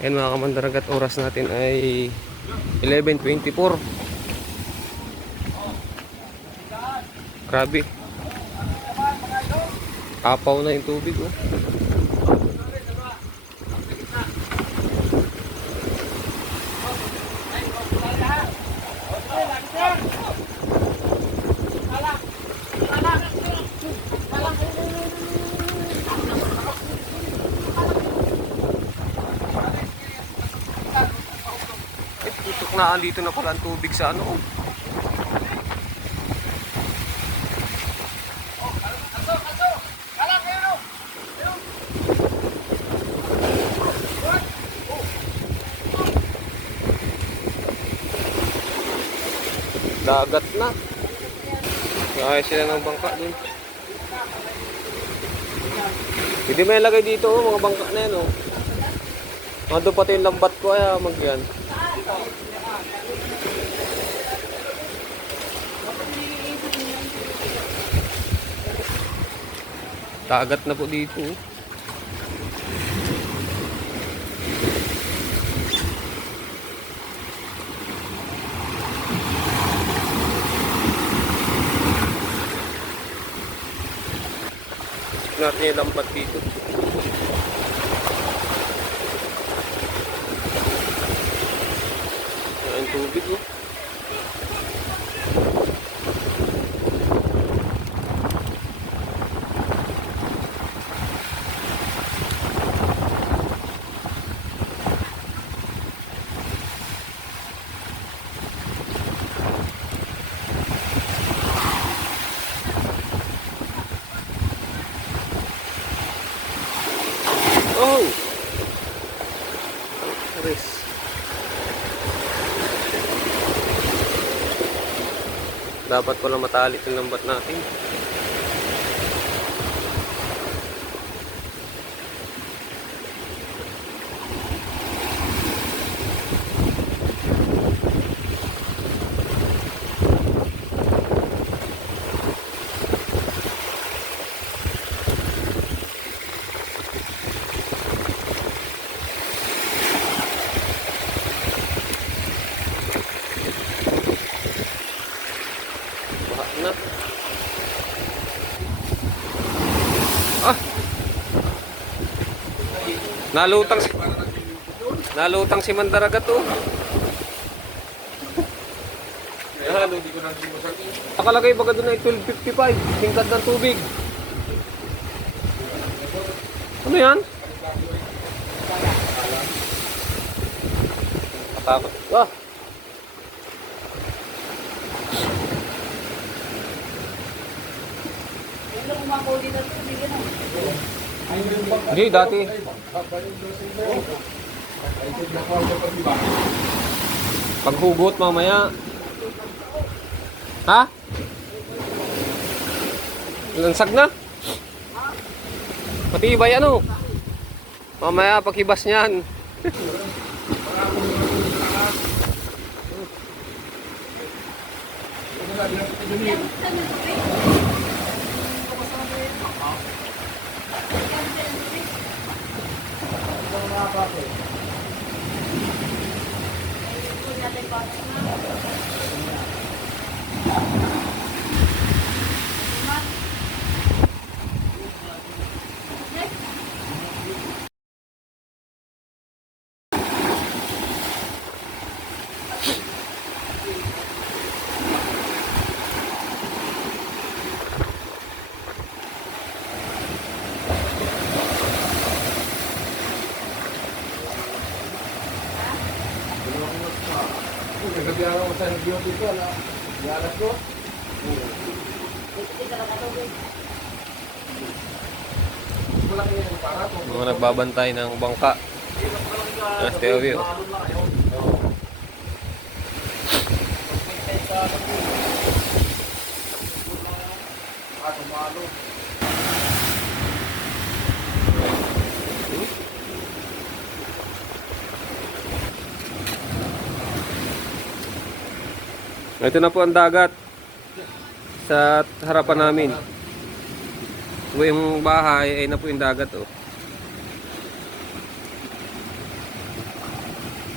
Ayan mga kamandaragat, oras natin ay 11.24. Grabe. Apaw na yung tubig oh. Tutok na pala ang tubig sa ano. Dagat na. Kaya sila ng bangka dun. Hindi may lagay dito oh, mga bangka na yan oh. Mga pati yung lambat ko ay mag yan. Dagat na po dito. natin yung lambat dito. Ayan tubig oh. Oh! Aris. Dapat pala matalik yung lambat natin. Nalutang si... Nalutang si Mandaragat oh. Nakalagay baga doon ay 12.55. Tingkad ng tubig. Ano yan? Katakot. Ah! Hindi, dati. Paghugot mamaya. Ha? Lansag na? Matibay ano? Mamaya paghibas niyan. Mga nagbabantay ng bangka. Ah, Teo Ito na po ang dagat sa harapan namin. Ito yung bahay ay na po yung dagat oh.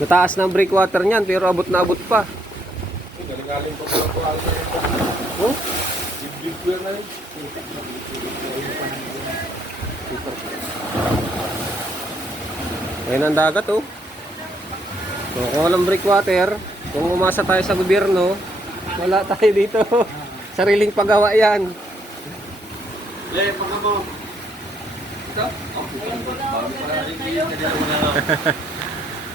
Mataas na ang breakwater niyan pero abot na abot pa. Galing-galing pa po ako. Oh? Big yan na yun. Ayun ang dagat oh. So, kung walang breakwater, kung umasa tayo sa gobyerno, wala tayo dito. Sariling paggawa yan. Eh, baka mo. Ito?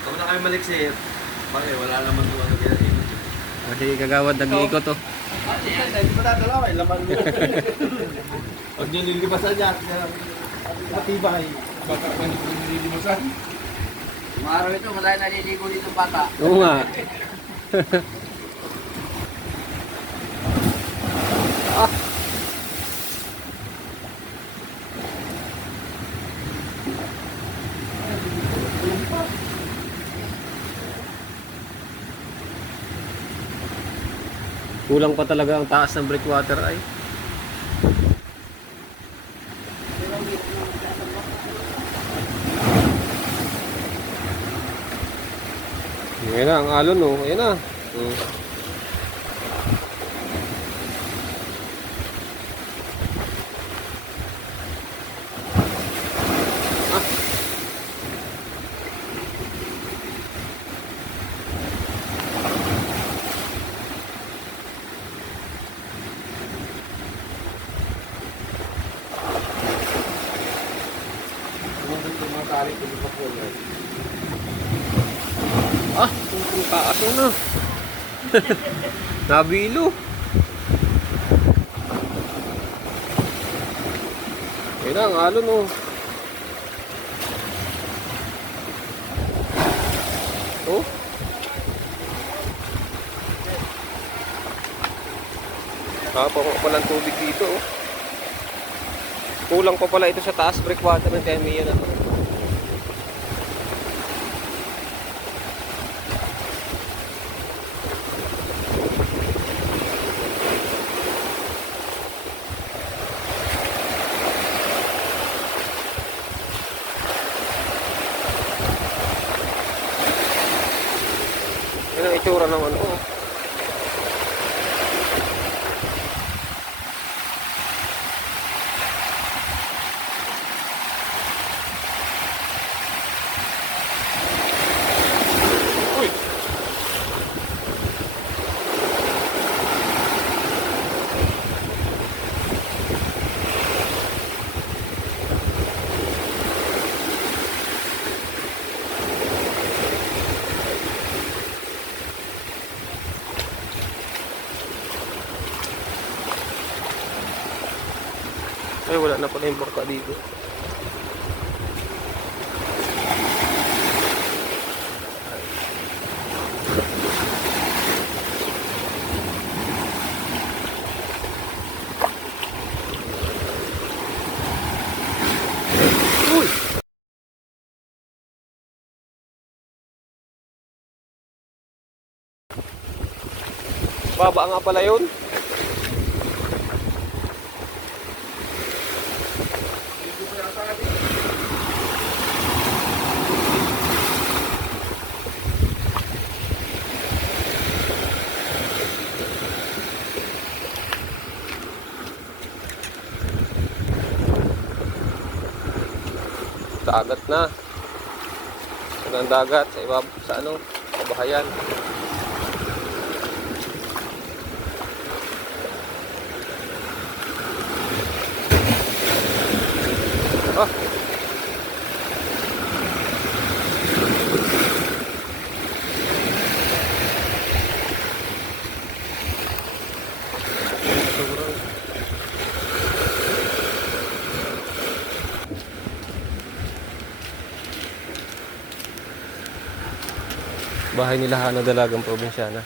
Huwag na kayo maliksir. Bakit? Wala naman doon ano kaya. Kasi kagawad nag-iikot oh. Hindi pa dadalaw eh. Laman mo. Huwag niyo lilibasan niya. Matibay. Baka nililibasan. Umaraw ito, madami naliligo dito bata. Oo nga. Kulang pa talaga ang taas ng breakwater ay. Yan na, ang alon oh. Yan na. Mm. Ah. Ah, ang taas mo na. Nabilo. Yan na, ang alon oh. Oh. Kapag pa pala ang tubig dito oh. Kulang pa pala ito sa taas breakwater ng Temiya na to. Yan ang itsura ng ano. oh. Ay, wala na pala yung bangka dito. Baba nga pala yun. Dagat na. Ang dagat sa ibab sa ano, sa bahayan. Bahay nila Hana Dalagang Probinsyana.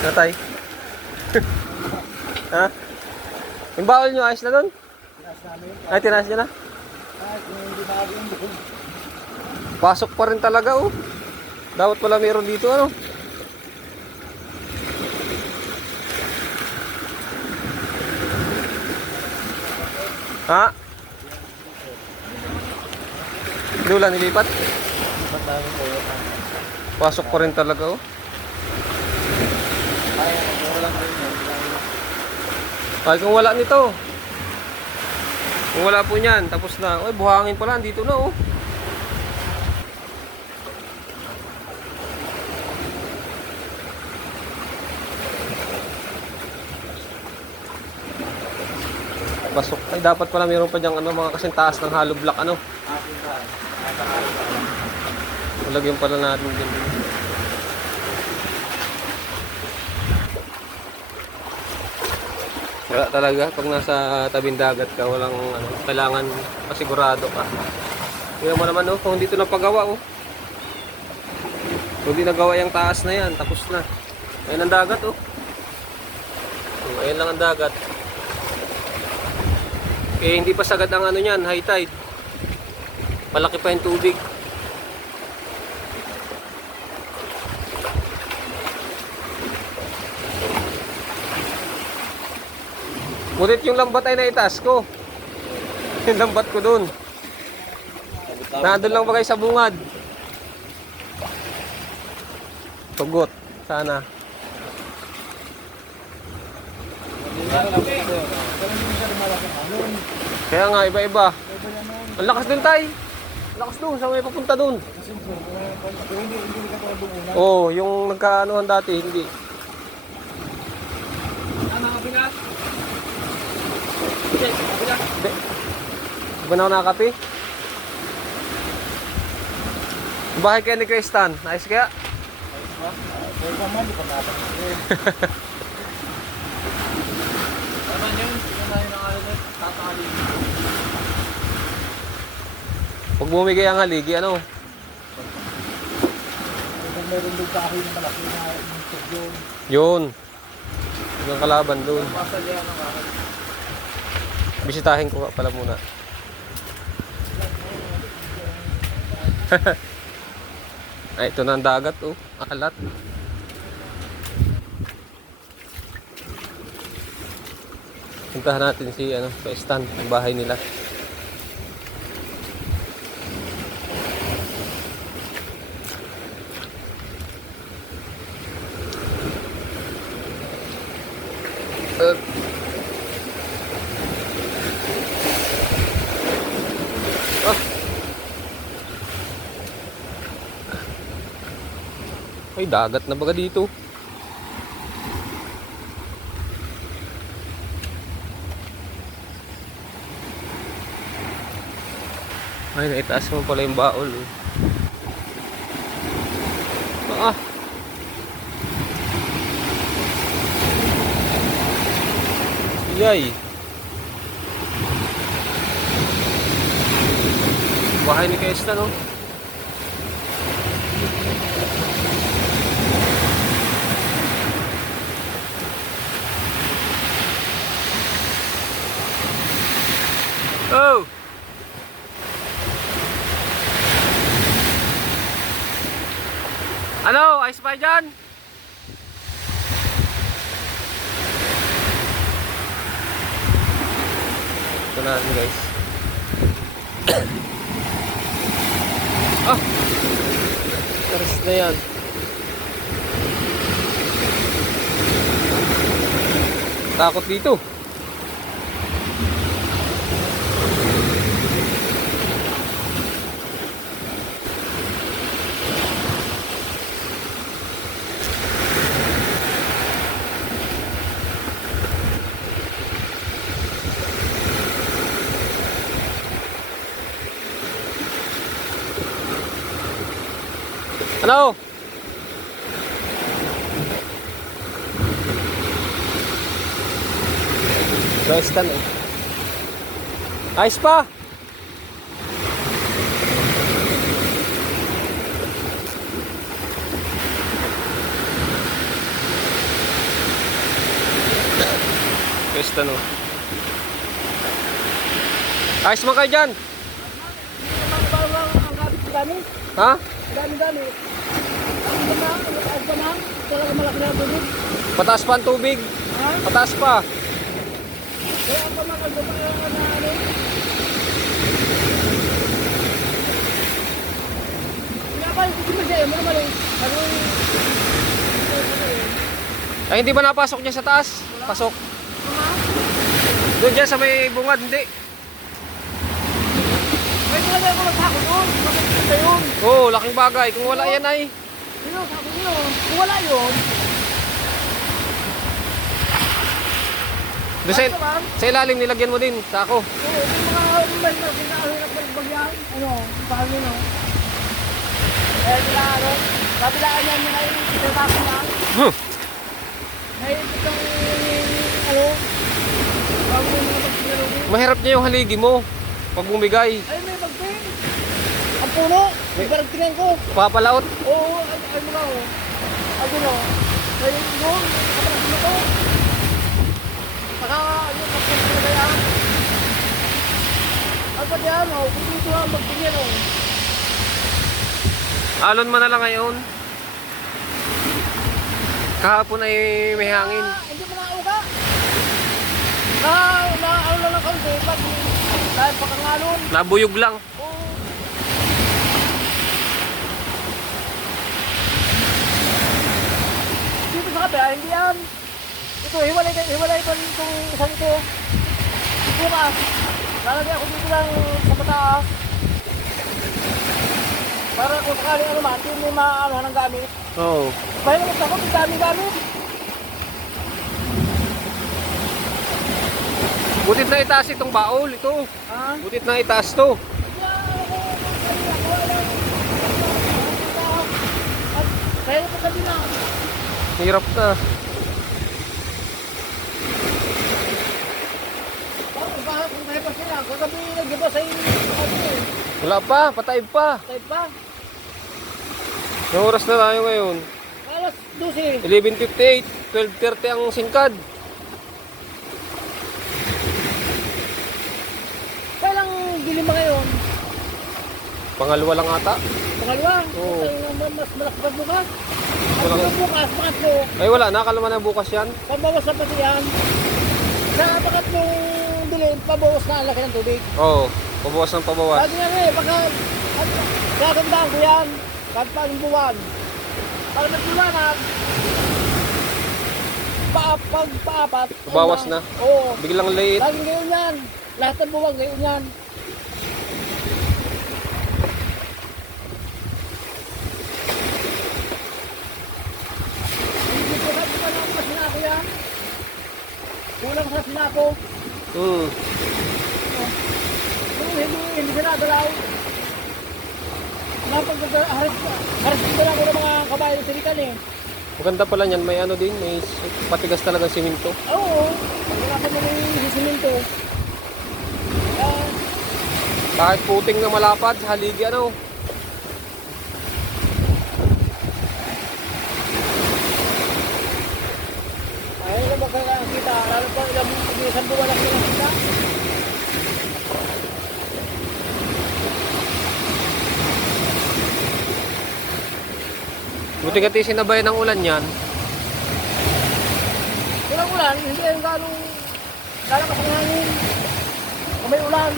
Natay. ha? Yung bawal nyo, ayos na doon? Ay, tinaas nyo na? Pasok pa rin talaga, oh. Dapat pala meron dito, ano? Ha? Dula nilipat? Pasok pa rin talaga oh. Ay, kung wala nito. Kung wala po niyan, tapos na. Ay, buhangin pala, dito na oh. Pasok. Ay, dapat pala meron pa diyang ano, mga kasing taas ng hollow block ano. Lagyan pala natin din. Wala talaga. Pag nasa tabing dagat ka, walang ano, kailangan pasigurado ka. Tingnan mo naman, oh, kung dito na pagawa, oh. Kung di nagawa yung taas na yan, tapos na. Ayan ang dagat, oh. Oh, Ayan lang ang dagat. Eh, hindi pa sagad ang ano niyan, high tide. Malaki pa yung tubig. Ngunit yung lambat ay naitaas ko. Yung lambat ko dun. Nandun lang ba kayo sa bungad? Tugot. Sana. Kaya nga, iba-iba. Ang lakas dun, tay. Ang lakas dun. Saan may papunta dun? Oo, oh, yung nagkaanuhan dati, hindi. Hindi. Di ba na ako nakakapi? Ang Bahay kaya ni Kristan. Nice kaya? Pag bumigay ang haligi, ano? meron doon kahoy na malaki na yun. Yun. Yung kalaban doon. Bisitahin ko pala muna. Ay, ito na ang dagat, oh. Akalat. Puntahan natin si, ano, sa stand, ang bahay nila. Dagat na baga dito. Ay, naitaas mo pala yung baol. Oh. Ah! Yay! Bahay ni Kaesta, no? Oh! Ano? Ayos pa dyan? Ito na guys. ah! Taras na yan. Takot dito. Ano? Western eh. Ayos pa! Western oh. Ayos mo kayo dyan! Ha? dami, dami. Ang ba na, ba na, talaga malaki na tubig. Pataas pa ang tubig. Ha? Pataas pa. Kaya ang ba na, ang ba na, ano. Hindi ba siya. Ano yung... Ay, hindi ba napasok niya sa taas? Pasok. Doon dyan sa may bungad, hindi. May talaga ako magsako doon. Bakit ba yun? Oo, oh, laking bagay. Kung wala yan ay. Sino, sako nyo. Kung wala yun, Doon sa, sa ilalim nilagyan mo din, sako. Oo, yung mga may pinakahirap ng bagyan, ano, paano no? Eh, sila, ano, kabilaan yan yun ay tinatapos lang. Huh. May itong, ano, bago yung mga pagsinalugin. Mahirap niya yung haligi mo. Pag bumigay, Ay, may magping. Ang puno, tingnan ko. papalaot. Oo, ay, ay mga, oh. Ano, no? Ay, yun, kapag sino ko. Saka, ano, kapag ba yan? Ay, pati ano, kung dito lang magtingin, oh. Alon mo na lang ngayon. Kahapon ay may hangin. Ah, hindi mo nauka. Ah, naano lang ng kaunti. Pag dahil pakangalon. Nabuyog lang. Oo. Dito sa kape, ah, hindi yan. Hiwalay ka, hiwalay ko itong isang ito. Bukas. Lalagay ako dito lang sa mataas. Para kung sakali ano man, hindi may maano ng gamit. Oo. Kaya naman ako, may dami-gamit. Butit na itaas itong baol, ito. Ha? Butit na itaas to. Hirap na. Ba kung kaya pa sila? Kung sabi nag-iba sa inyo, Wala pa, patay pa. type pa. Yung oras na tayo ngayon. Alas 12. 11.58, 12.30 ang singkad. Kailang dilim ba ngayon? Pangalawa lang ata. Pangalawa? Oo. Mas malaki pa bukas. Malaki. yung bukas, pangatlo, Ay wala, nakalama na bukas yan. pambawas na pati yan. Sa pangatlong dilim, pabawas na ang laki ng tubig. Oo, pabawas ng pabawas. Sabi nga rin, baka, ano, kakandaan ko yan, kahit pa yung buwan. Pag nagbulanag, pa, pag paapat, Bawas ano, na. Oo. Biglang late. Laging ngayon yan. Lahat ng buwan ngayon yan. Kulang sa sinako. Hmm. Kung hindi, hindi sila dalaw. Napagdadaharas haras dito lang ako ng mga kabayo ng silikan eh. Maganda pala niyan, may ano din, may patigas talaga siminto. Oo. Wala ka mo ng sisimento. Ah, Kahit puting na malapad sa haligi ano. ayaw na makakakita. Lalo pa ilang isang buwan na Buti kati sinabayan ng ulan yan. Walang ulan, hindi yung ganong lalakas ng hangin. Kung may ulan.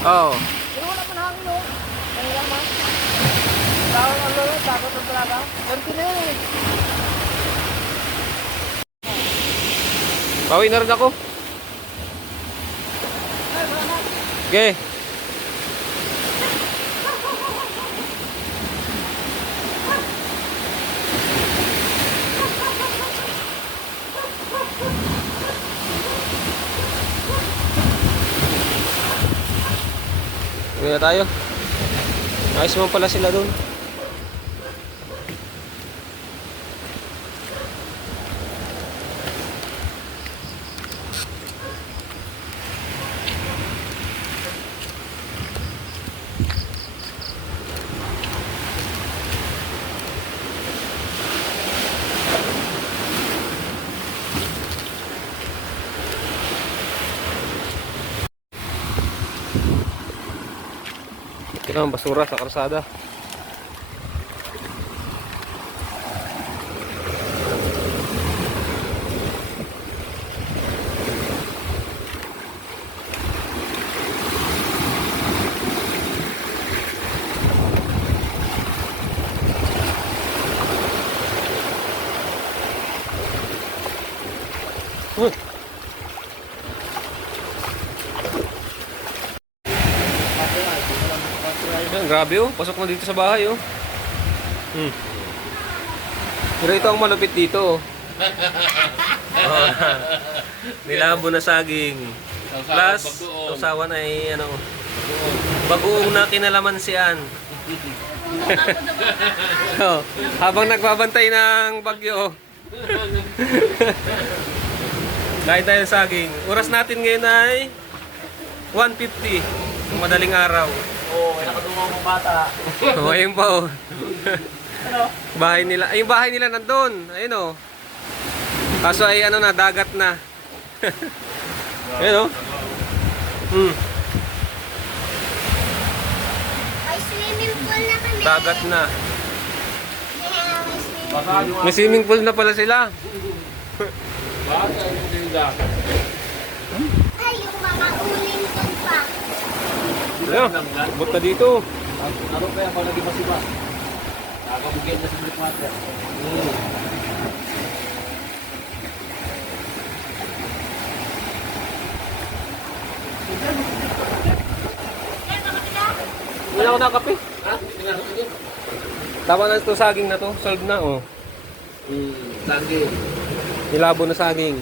Oo. Pero wala man hangin, no? Kaya naman. Tawag ang lolo, takot ng talaga. Ganti na yun eh. Bawi na rin ako. Okay. Uwi tayo. Ayos naman pala sila doon. Ito ang basura sa karsada. Huh. Yan, grabe oh. Pasok na dito sa bahay oh. Hmm. Pero ito ang malupit dito. oh. oh. Nilabo na saging. Plus, usawan ay ano, bagoong na kinalaman siyan. oh, habang nagbabantay ng bagyo. Kain tayo ng saging. Oras natin ngayon ay 1.50. Ng madaling araw. Oo, may nakadungaw mong bata. Oh, ayun pa oh. bahay nila. Ay, yung bahay nila nandun. Ayun oh. Kaso ay ano na, dagat na. ayun oh. Hmm, May swimming pool na kami. dagat na. May swimming pool na pala sila. bata yung tinda. Ay, yung pa. Ayun, bot na dito. Ano kaya pag naging masiba? Nakakabugyan na sa brick water. Wala ako nakape. Ha? Tinanong niyo? Tama na ito saging na to. Solve na oh. Hmm, lagi. Nilabo na saging.